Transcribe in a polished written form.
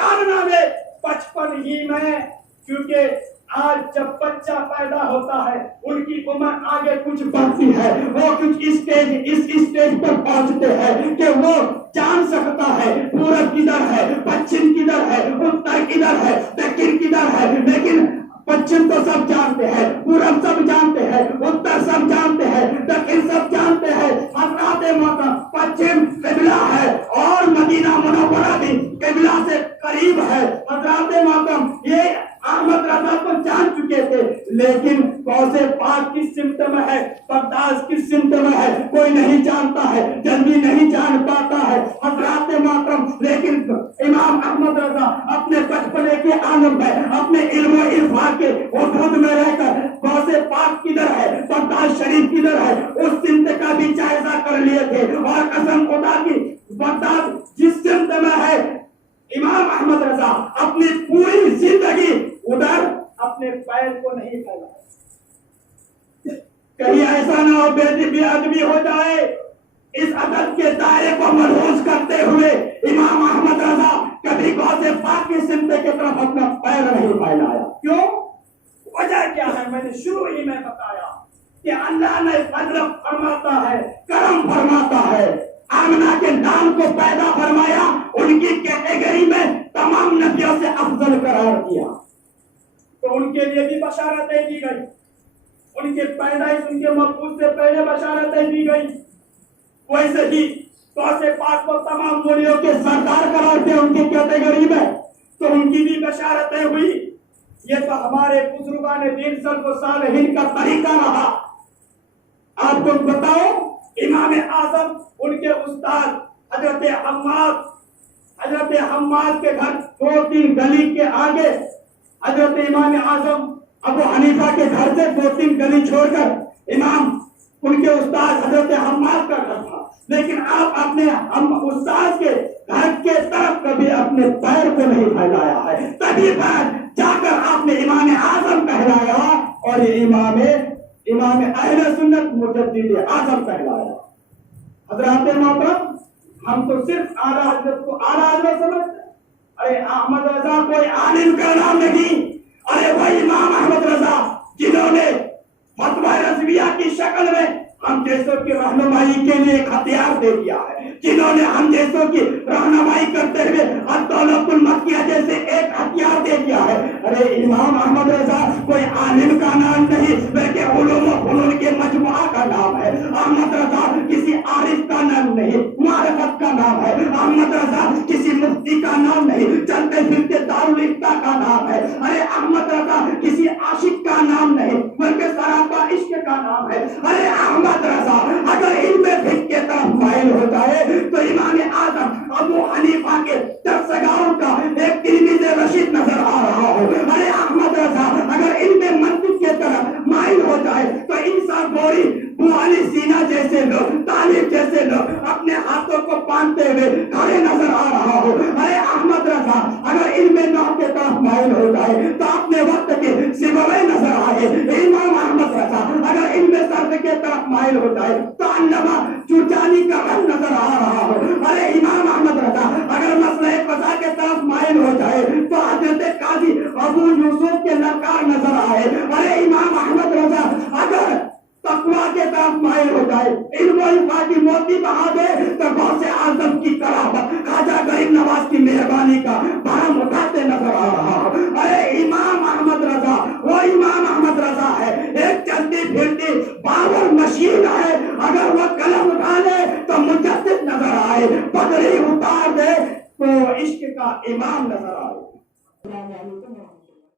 کارنامے بچپن ہی میں، کیونکہ آج جب بچہ پیدا ہوتا ہے ان کی عمر آگے کچھ بڑھتی ہے، وہ کچھ اس اسٹیج پر پہنچتے ہیں کہ وہ جان سکتا ہے پورب کدھر ہے، پچھم کدھر ہے، اتر کدھر ہے، دکن کدھر ہے، لیکن پچھم تو سب جانتے ہیں، پورب سب جانتے ہیں، اتر سب جانتے ہیں، دکن سب جانتے ہیں۔ حضرات محترم پچھم قبلہ ہے اور مدینہ منورہ بھی قبلہ سے قریب ہے۔ حضرات محترم یہ احمد رضا کو جان چکے تھے، لیکن غوث پاک کس سمت میں ہے، بغداد کس سمت میں ہے، کوئی نہیں جانتا ہے، جلدی نہیں جان پاتا ہے۔ حضرات محترم لیکن امام احمد رضا اپنے بچپنے کے عالم میں، اپنے علم و عرفان کے حدود میں رہ کر غوث پاک کدھر ہے، بغداد شریف کدھر ہے، اس سمت کا بھی جائزہ کر لیے تھے، اور قسم خدا کی بغداد جس سمت میں ہے امام احمد رضا اپنی پوری زندگی ادھر اپنے پیر کو نہیں پھیلا۔ کہیں ایسا نہ ہو بے ادبی ہو جائے، اس عدد کے دائرے کو ملحوظ کرتے ہوئے امام احمد رضا کبھی غوث پاک کی سمت کی طرف اپنا پیر نہیں پھیلایا۔ کیوں؟ وجہ کیا ہے؟ میں نے شروع ہی میں بتایا کہ اللہ نے فضل فرماتا ہے، کرم فرماتا ہے، آمنہ کے نام کو پیدا فرمایا، ان کی کیٹیگری میں تمام نبیوں سے افضل قرار دیا، تو ان کے لیے بھی بشارتیں دی گئی، ان کے پیدائش ان کے مقبوض سے پہلے بشارتیں دی گئی۔ ویسے ہی غوث پاک کو تمام ولیوں کے سردار قرار دیا ان کی کیٹیگری میں، تو ان کی بھی بشارتیں ہوئی۔ یہ تو ہمارے بزرگان دین سلف و صالحین کا طریقہ رہا۔ آپ کو بتاؤ امام اعظم ان کے استاد حضرت حماد کے گھر 2-3 گلی کے آگے، حضرت امام اعظم ابو حنیفہ کے گھر سے 2-3 گلی چھوڑ کر امام ان کے استاد حضرت حماد کا گھر تھا، لیکن آپ اپنے استاد کے گھر کے طرف کبھی اپنے پیر کو نہیں پھیلایا ہے، تبھی پیر جا کر آپ نے امام اعظم کہلایا، اور یہ امام اہل سنت مجدد اعظم کہلایا۔ حضرات محترم ہم تو صرف اعلیٰ حضرت کو اعلیٰ حضرت سمجھتے ہیں۔ ارے احمد رضا کوئی عالم کا نام نہیں، ارے وہی امام احمد رضا جنہوں نے فتویٰ رضویہ کی شکل میں ہم جیسوں کی رہنمائی کے لیے ایک ہتھیار دے دیا ہے، جنہوں نے ہم جیسوں کی رہنمائی کرتے ہوئے الدولۃ المکیہ جیسے ایک ہتھیار دے دیا ہے۔ ارے امام احمد رضا کوئی عالم کا نام نہیں، بلکہ علوم و فنون کے مجموعہ کا نام ہے۔ احمد رضا کسی عارف کا نام نہیں، معرفت کا نام ہے۔ احمد رضا کسی مفتی کا نام نہیں، چلتے پھرتے دارالفتہ کا نام ہے۔ ارے احمد رضا کسی عاشق کا نام نہیں، بلکہ سراپا عشق کا نام ہے۔ ارے احمد رضا اگر علم فقہ کے طرف مائل ہو جائے تو امام اعظم ابو حنیفہ کے درسگاہوں کا ایک تلمیذ رشید نظر آ رہا ہو۔ ارے احمد رضا اگر علم منطق کے طرف مائل ہو جائے تو عیسیٰ گوری، بوالِ سینا جیسے لوگ، طالب جیسے لوگ اپنے ہاتھوں کو باندھتے ہوئے کھڑے نظر آ رہا ہو۔ ارے احمد رضا اگر علم نحو کے طرف مائل ہو جائے تو اپنے وقت کے سیبویہ نظر آئے۔ امام احمد رضا اگر علم صرف کے طرف مائل ہو جائے تو علامہ جرجانی کا رنگ نظر آ رہا ہو۔ ارے امام احمد رضا اگر مسئلہ قضا کے طرف مائل ہو جائے تو حضرت قاضی ابو یوسف کے للکار نظر آئے۔ ارے امام احمد رضا اگر تقویٰ کے طرف مائل ہو جائے، علم و عرفان کی موتی بہا دے تو غوث اعظم کی کرامت، خواجہ غریب نواز کی مہربانی کا بھرم اٹھاتے نظر آ رہا ہو۔ ارے امام احمد رضا وہ امام احمد رضا ہے، ایک چلتی پھرتی باور مشین ہے، اگر وہ قلم اٹھا لے تو مجدد نظر آئے، پگڑی اتار دے تو عشق کا امام نظر آئے۔